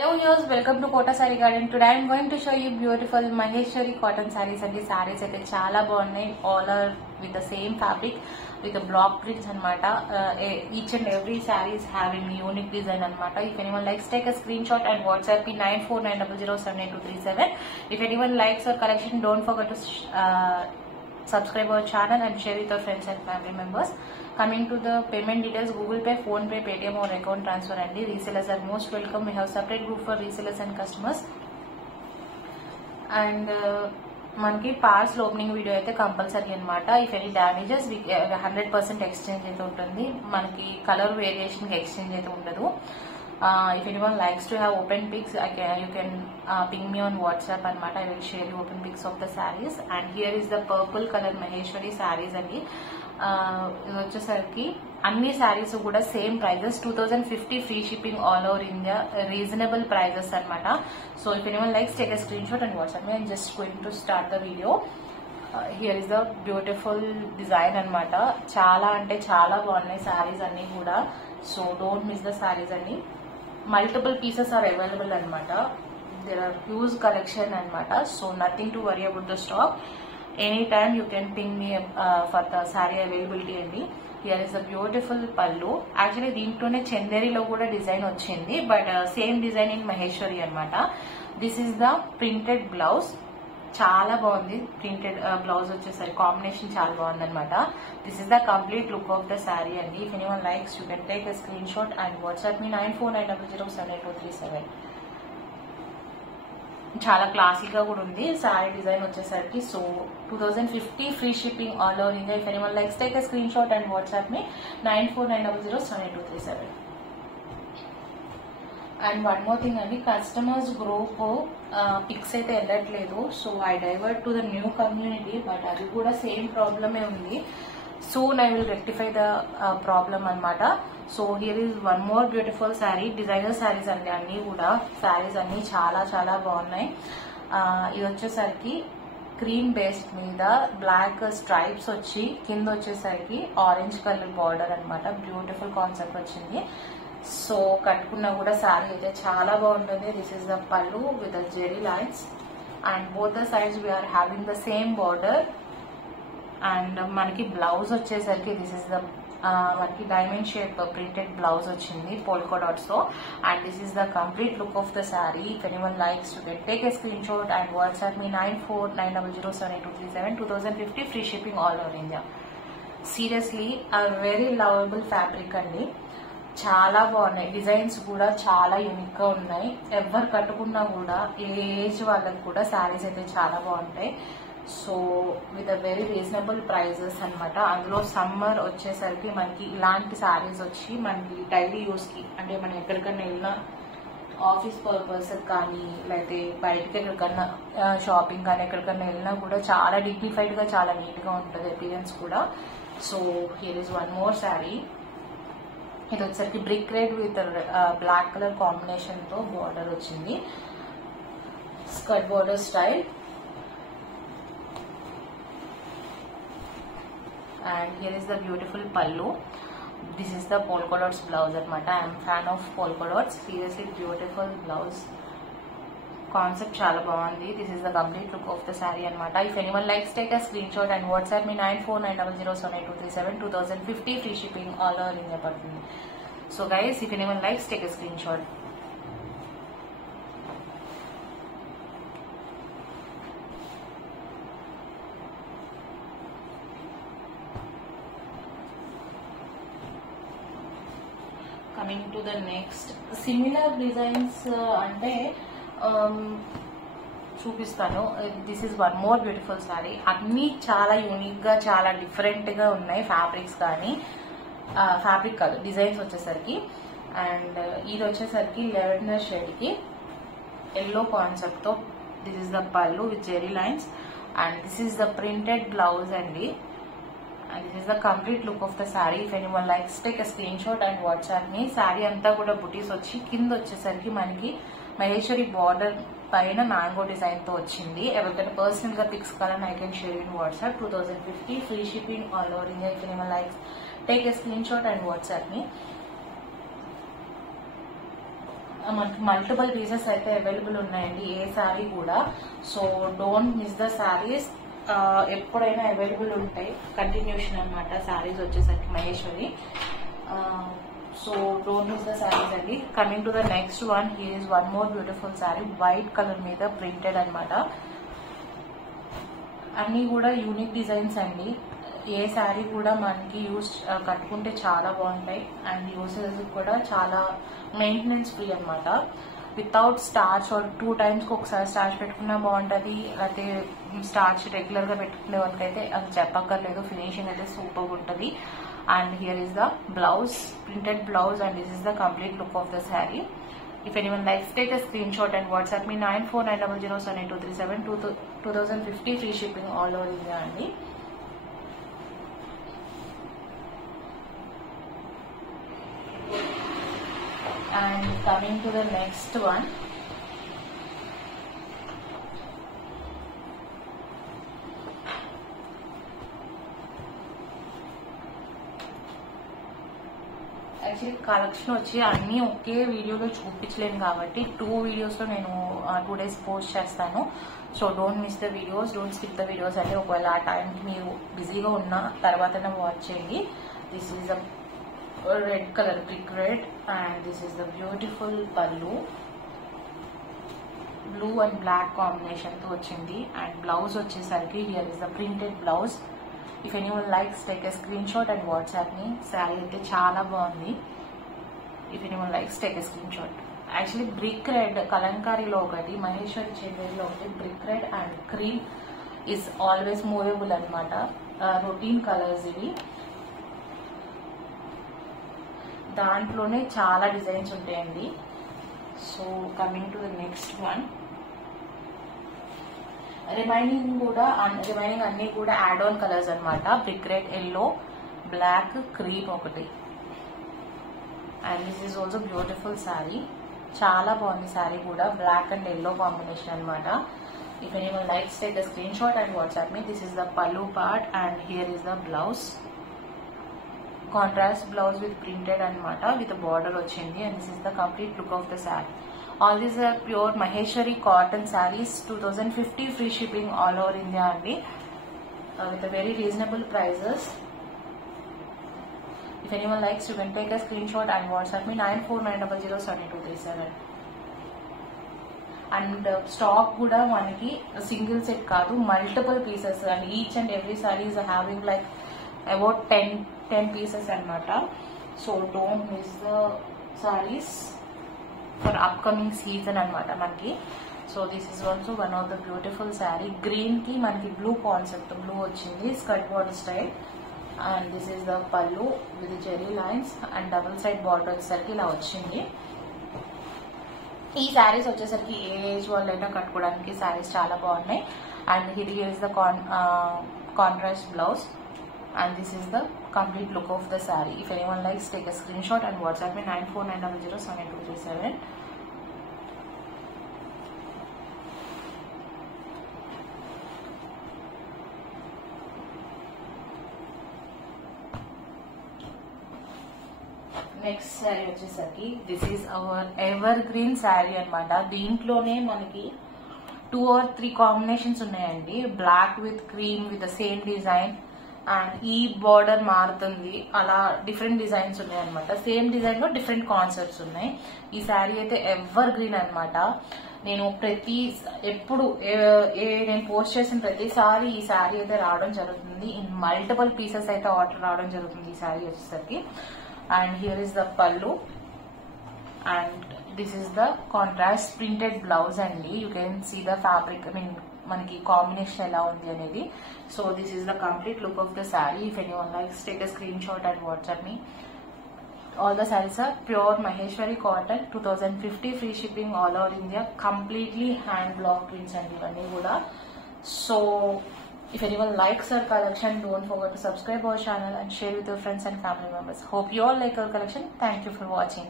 Hello viewers, welcome to Kota Saree Garden. Today I am going to show you beautiful Maheshwari cotton sarees and the sarees అయితే చాలా బాగున్నాయి. All are with the same fabric with the block prints anamata. Each and every saree is having unique design anamata. If anyone likes, take a screenshot and WhatsApp me 9490078237. If anyone likes our collection, don't forget to subscribe our channel and share with your friends and family members. Coming to the payment details, Google Pay, Phone Pay, Paytm or account transfer and the resellers are most welcome. We have separate group for resellers and customers. And మనకి parcel opening video అయితే compulsory అనమాట. If any damages 100% exchange అయితే ఉంటుంది. మనకి colour variation exchange అయితే ఉండదు. If anyone likes to have open pics, you can ping me on WhatsApp anamata. I will share you open pics of the sarees. And here is the purple color Maheshwari sarees andi. ఇది వచ్చేసరికి అన్ని సారీస్ కూడా same prices 2050 free shipping all over India reasonable prices అనమాట. So if anyone likes take a screen shot and WhatsApp me. I'm just going to start the video. Here is the beautiful design అనమాట. చాలా అంటే చాలా బాగున్నాయి సారీస్ అన్ని కూడా. So don't miss the saris అన్ని. Multiple pieces are available అనమాట. There are huge collection అనమాట. So nothing to worry about the stock. Any time you can ping me for the sari availability అండి. Here is a beautiful pallu. Actually దీంట్లోనే చందేరిలో కూడా design వచ్చింది, but same design in Maheshwari అనమాట. This is the printed blouse. చాలా బాగుంది. Printed blouse వచ్చేసరి combination చాలా బాగుంది అనమాట. This is the complete look of the sari అండి. If anyone likes you can take a screen shot and WhatsApp me 9490078237. చాలా classic గా కూడా ఉంది సారీ డిజైన్ వచ్చేసరికి. So 2050 free shipping all over India. If anyone likes take a screen shot and WhatsApp me 9490078237. And one more thing అండి, customers group pics అయితే వెళ్ళట్లేదు. So I divert to the new community, but అది కూడా same ప్రాబ్లమే ఉంది. Soon I will rectify the problem అనమాట. So here is one more beautiful sari. Designer saris అండి అన్ని కూడా. శారీస్ అన్ని చాలా చాలా బాగున్నాయి. ఇది వచ్చేసరికి క్రీమ్ బేస్డ్ మీద బ్లాక్ స్ట్రైప్స్ వచ్చి కింద వచ్చేసరికి ఆరెంజ్ కలర్ బార్డర్ అనమాట. బ్యూటిఫుల్ కాన్సెప్ట్ వచ్చింది. సో కట్టుకున్నా కూడా శారీ అయితే చాలా బాగుంటుంది. This is the pallu with the zari lines and both the sides we are having the same border. And మనకి బ్లౌజ్ వచ్చేసరికి దిస్ ఇస్ ద మనకి డైమండ్ షేప్ ప్రింటెడ్ బ్లౌజ్ వచ్చింది పోల్కా డాట్స్ తో. And this is the complete look of the sari. If anyone likes to take a screen shot and WhatsApp me 9490078237. 2050 free shipping all over India. Seriously a very lovable fabric అండి. చాలా బాగున్నాయి. Designs కూడా చాలా unique గా ఉన్నాయి. ఎవరు కట్టుకున్నా కూడా ఏ ఏజ్ వాళ్ళకి కూడా శారీస్ అయితే చాలా బాగుంటాయి. So with a very reasonable prices అనమాట. అందులో సమ్మర్ వచ్చేసరికి మనకి ఇలాంటి శారీస్ వచ్చి మనకి డైలీ యూస్ కి, అంటే మనం ఎక్కడికన్నా వెళ్ళినా ఆఫీస్ పర్పస్ కానీ లేకపోతే బయటకి ఎక్కడికన్నా షాపింగ్ కానీ ఎక్కడికన్నా వెళ్ళినా కూడా చాలా డిగ్నిఫైడ్ గా చాలా నీట్ గా ఉంటుంది అపియరెన్స్ కూడా. So here is one more sari. ఇది వచ్చేసరికి brick red with black colour combination తో బార్డర్ వచ్చింది. Skirt border style. And here is the beautiful pallu. This is the polka dots blouse anamata. I am fan of polka dots. Seriously beautiful blouse. Concept chala bagundi. This is the complete look of the saree anamata. If anyone likes, take a screenshot and WhatsApp me 9490078237. 2050 free shipping all over India padutundi. So guys, if anyone likes, take a screenshot. Coming to the next similar designs అంటే చూపిస్తాను. This is one more beautiful sari. అన్ని చాలా unique గా చాలా different గా ఉన్నాయి. Fabrics కానీ fabric కాదు డిజైన్స్ వచ్చేసరికి. అండ్ ఇది వచ్చేసరికి లెవెండర్ షేడ్ కి ఎల్లో కాన్సెప్ట్ తో. This is the pallu with zari lines and this is the printed blouse అండి. And this is the complete look of the saree. If anyone likes, take a screenshot and WhatsApp me. Saree anta kuda booties వచ్చి కింద వచ్చేసరికి మనకి Maheshwari border పైన mango design తో వచ్చింది. ఎవరికైనా personal గా పిక్స్ కావాలని I can share in WhatsApp. 2050 free shipping all over India. If anyone likes, take a screenshot and WhatsApp me. మనకి మల్టిపుల్ పీసెస్ అయితే అవైలబుల్ ఉన్నాయండి ఏ శారీ కూడా. So don't miss the saris, ఎప్పుడైనా అవైలబుల్ ఉంటాయి. కంటిన్యూషన్ అనమాట శారీస్ వచ్చేసరికి Maheshwari. So don't miss the saris అండి. Coming to the next one, here is one more beautiful sari, white colour మీద ప్రింటెడ్ అనమాట. అన్ని కూడా యూనిక్ డిజైన్స్ అండి. ఏ శారీ కూడా మనకి కట్టుకుంటే చాలా బాగుంటాయి అండ్ యూసేజ్ కూడా చాలా మెయింటెనెన్స్ ఫ్రీ అనమాట. వితౌట్ స్టార్చ్ 2 times ఒకసారి స్టార్చ్ పెట్టుకున్నా బాగుంటుంది. అయితే స్టార్చ్ రెగ్యులర్ గా పెట్టుకునే వాళ్ళకైతే అది చెప్పక్కర్లేదు, ఫినిషింగ్ అయితే సూపర్ ఉంటుంది. And here is the blouse, printed blouse, and this is the complete look of the sari. If anyone likes, take a screenshot and WhatsApp me 9490078237 2050 free shipping all over India అండి. And coming to the next one, actually collection వచ్చి అన్ని ఒకే వీడియోలో చూపించలేను కాబట్టి 2 వీడియోస్లో నేను 2 days post చేస్తాను. So don't miss the videos, don't skip the videos అంటే ఒకవేళ ఆ టైంకి మీరు బిజీగా ఉన్న తర్వాతనే వాచ్ చేయండి. This is a red colour, brick red, and this is the beautiful pallu, blue and black combination తో వచ్చింది. అండ్ బ్లౌజ్ వచ్చేసరికి here is the printed blouse. If anyone likes, take a screen shot and WhatsApp ని. శారీ అయితే చాలా బాగుంది. If anyone likes, take a screen shot. Actually brick red కలంకారీలో ఒకటి, మహేశ్వరి జ్యువెలరీలో ఒకటి, brick red and cream is always movable అనమాట. Routine colours ఇవి. దాంట్లోనే చాలా డిజైన్స్ ఉంటాయండి. So coming to the next one, remaining అన్ని కూడా యాడ్ ఆన్ కలర్స్ అనమాట. Brick red, yellow, black, cream ఒకటి. And this is also beautiful sari, చాలా బాగుంది శారీ కూడా. బ్లాక్ అండ్ ఎల్లో కాంబినేషన్ అనమాట. If anyone likes, take the screen shot and WhatsApp me. This is the pallu part and here is the blouse. Contrast blouse with printed అనమాట, with border వచ్చింది. And this is the complete look of the sari. All these are pure Maheshwari cotton saris, 2050 free shipping all over India అండి, with very reasonable prices. If anyone likes, you can take a screen shot and WhatsApp me 9490078237. And stock కూడా మనకి single set కాదు, multiple pieces. And each and every sari is having like about 10 pieces అనమాట. So don't miss the saris for upcoming season అనమాట మనకి. So this is also one of the beautiful sari. Green కి మనకి blue concept, blue వచ్చింది skirt border style. And this is the pallu with zari lines and double side border వచ్చేసరికి ఇలా వచ్చింది. ఈ శారీస్ వచ్చేసరికి ఏ ఏజ్ వాళ్ళైనా కట్టుకోవడానికి శారీస్ చాలా బాగున్నాయి. And here is the contrast blouse. And this is the complete look of the saree. If anyone likes, take a screenshot and WhatsApp me 9490078237. Next sari వచ్చేసరికి this is our evergreen sari అనమాట. దీంట్లోనే మనకి 2 or 3 combinations ఉన్నాయండి. Black with cream with the same design. And ఈ border మారుతుంది, అలా different designs ఉన్నాయి అనమాట. సేమ్ డిజైన్ లో డిఫరెంట్ కాన్సెప్ట్స్ ఉన్నాయి. ఈ శారీ అయితే ఎవర్ గ్రీన్ అనమాట. నేను ఎప్పుడు నేను పోస్ట్ చేసిన ప్రతిసారి ఈ శారీ అయితే రావడం జరుగుతుంది. ఇన్ మల్టిపుల్ పీసెస్ అయితే ఆర్డర్ రావడం జరుగుతుంది ఈ శారీ వచ్చేసరికి. And here is the pallu and this is the contrast printed blouse అండి. You can see the fabric, మనకి కాంబినేషన్ ఎలా ఉంది అనేది. So this is the complete look of the sari. If anyone likes, take a screen shot and WhatsApp me. All the saris are pure Maheshwari cotton, 2050 free shipping all over India. Completely hand block prints అండి ఇవన్నీ కూడా. So if anyone likes our collection, don't forget to subscribe our channel and share with your friends and family members. Hope you all like our collection. Thank you for watching.